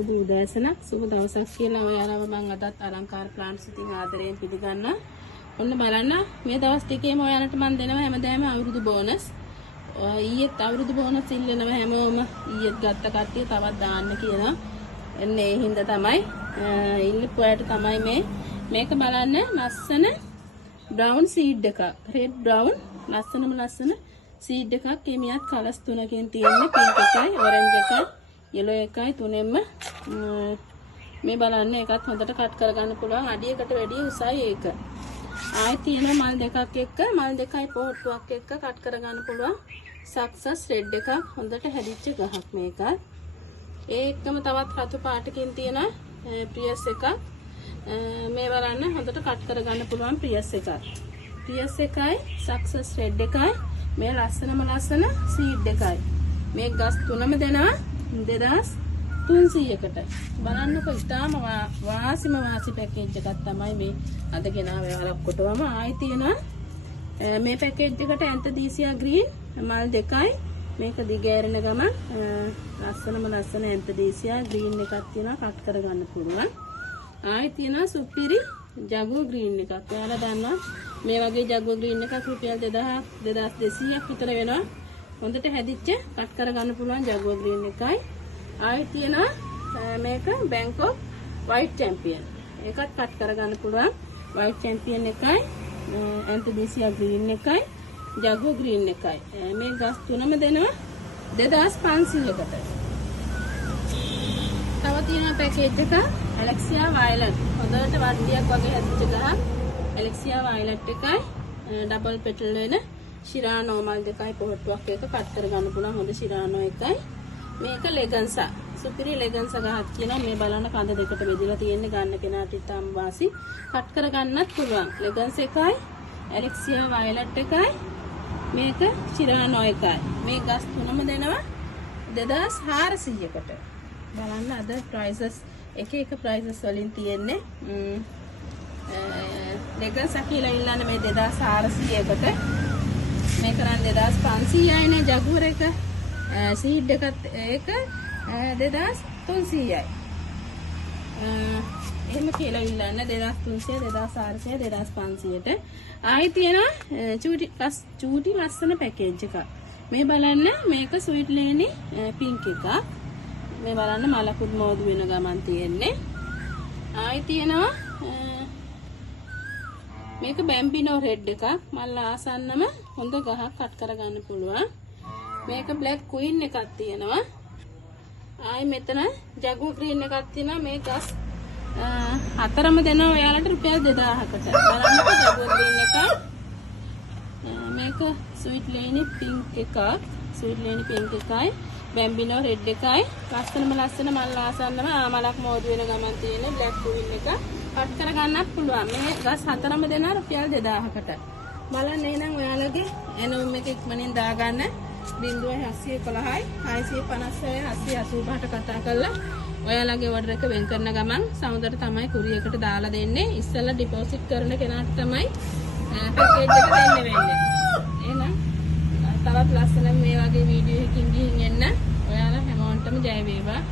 සුබ උදෑසනක් සුබ දවසක් කියලා ඔයාලව මම අදත් අලංකාර ප්ලාන්ට්ස් ඉතින් ආදරයෙන් පිළිගන්නවා. ඔන්න බලන්න මේ දවස් ටිකේම ඔයාලට මම දෙනවා හැමදාම අවුරුදු බෝනස්. ඊයේත් අවුරුදු බෝනස් ඉල්ලනවා හැමෝම ඊයේත් ගත්ත කට්ටිය තවත් දාන්න කියනවා. එන්නේ ඒ හින්දා තමයි ඉල්ලපුවාට තමයි මේක බලන්න ලස්සන බ්‍රවුන් සීඩ් එකක්. රෙඩ් බ්‍රවුන් ලස්සන සීඩ් එකක්. එමියත් කලර්ස් තුනකින් තියෙන්නේ පින්ක් එකයි ඔරෙන්ජ් එකයි yellow එකයි තුනෙන්ම මේ බලන්න එකත් හොඳට කට් කරගන්න පුළුවන් අඩියකට වැඩිය උසයි ඒක. ආයි තියෙනවා මල් දෙකක් එක්ක මල් දෙකයි පොහට්ටුවක් එක්ක කට් කරගන්න පුළුවන් සක්සස් රෙඩ් එකක් හොඳට හැදිච්ච ගහක් මේකත්. ඒ එක්කම තවත් රතු පාටකින් තියෙන ප්‍රියස් එකක් මේ බලන්න හොඳට කට් කරගන්න පුළුවන් ප්‍රියස් එකක්. ප්‍රියස් එකයි සක්සස් රෙඩ් එකයි මේ ලස්සන සීඩ් එකයි. මේ ගස් තුනම දෙනවා 2300කට. බලන්නකො ඉතාලම වාසි පැකේජ් එකක් තමයි මේ අද ගෙනාවේ ඔයාලක්කොටවම. ආයි තියෙනවා මේ පැකේජ් එකට ඇන්තදීසියා ග්‍රීන් මල් දෙකයි මේක දිගෑරෙන ගමන් ලස්සන ඇන්තදීසියා ග්‍රීන් එකක් තියෙනවා කට් කරගන්න පුළුවන්. ආයි තියෙනවා සුපිරි ජගෝ ග්‍රීන් එකක්. ඔයාලා දන්නවා මේ වගේ ජගෝ ග්‍රීන් එකක් රුපියල් 2200ක් විතර වෙනවා. හොඳට හැදිච්ච කට් කරගන්න පුළුවන් ජගෝ ග්‍රීන් එකයි. ආයි තියෙනවා මේක බැංකොක් වයිට් චැම්පියන්. ඒකත් කට් කරගන්න පුළුවන් වයිට් චැම්පියන් එකයි ඇන්තදීසියා ග්‍රීන් එකයි ජගෝ ග්‍රීන් එකයි. මේ ගස් තුනම දෙනවා 2500කට. තව තියෙන පැකේජ් එක ඇලෙක්සියා වයලට්. හොඳට වර්ණියක් වගේ හැදිච්ච ගහක්. ඇලෙක්සියා වයලට් එකයි ඩබල් පෙටල් වෙන ශිරානෝ මල් දෙකයි පොහට්ටුවක් එක කට් කරගන්න පුළුවන් හොඳ ශිරානෝ එකයි. මේක ලෙගන්සා සුපිරි ලෙගන්සා ගහක් කියනවා. මේ බලන්න කඳ දෙකට බෙදලා තියෙන්නේ ගන්න කෙනාට ඉතාම වාසි කට් කරගන්නත් පුළුවන්. ලෙගන්ස් එකයි ඇලෙක්සියා වයලට් එකයි මේක ශිරානෝ එකයි. මේ ගස් තුනම දෙනවා 2400කට. බලන්න අද ප්‍රයිසස් එක ප්‍රයිසස් වලින් තියෙන්නේ ලෙගන්සා කියලා ඉල්ලන්නේ මේ 2400කට. මේ කරන්නේ 2500යි නේ ජගුවර එක. සීඩ් එකත් ඒක 2300යි. එහෙම කියලා ඉල්ලන්න 2300 2400 2500ට. ආයි තියෙනවා චූටි ලස්සන පැකේජ් එකක්. මේ බලන්න මේක ස්වීට් ලේනි පින්ක් එකක්. මේ බලන්න මලකුත් මෝදු වෙන ගමන් තියෙන්නේ. ආයි තියෙනවා මේක බැම්බිනෝ රෙඩ් එකක්. මල් ආසන්නම හොඳ ගහක් කට් කරගන්න පුළුවන්. මේක බ්ලැක් ක්වීන් එකක් තියෙනවා. ආයි මෙතන ජගෝ ග්‍රීන් එකක් තියෙනවා. මේ ගස් හතරම දෙනවා ඔයාලට රුපියල් 2000කට. බලන්නකෝ ජගෝ ග්‍රීන් එකක්. මේක ස්වීට් ලේනි පින්ක් එකක්. ස්වීට් ලේනි පින්ක් එකයි බැම්බිනෝ රෙඩ් එකයි ලස්සන මල් ආසන්නම මලක් මෝදු වෙන ගමන් තියෙන බ්ලැක් ක්වීන් එක කට් කරගන්නත් පුළුවන්. මේ ගස් හතරම දෙනවා රුපියල් 2000කට. බලන්න එහෙනම් ඔයාලගේ එනොම් එක ඉක්මනින් දාගන්න 0711යි 656 785ට කතා කරලා ඔයාලගේ ඕඩර් එක වෙන් කරන ගමන් සමුදට තමයි කුරියරයකට දාලා දෙන්නේ. ඉස්සෙල්ලා ඩිපොසිට් කරන කෙනාට තමයි පැකේජ් එක දෙන්න වෙන්නේ. එහෙනම් තවත් ලස්සන මේ වගේ වීඩියෝ එකකින් ගිහින් එන්න. ඔයාලා හැමෝටම ජය වේවා.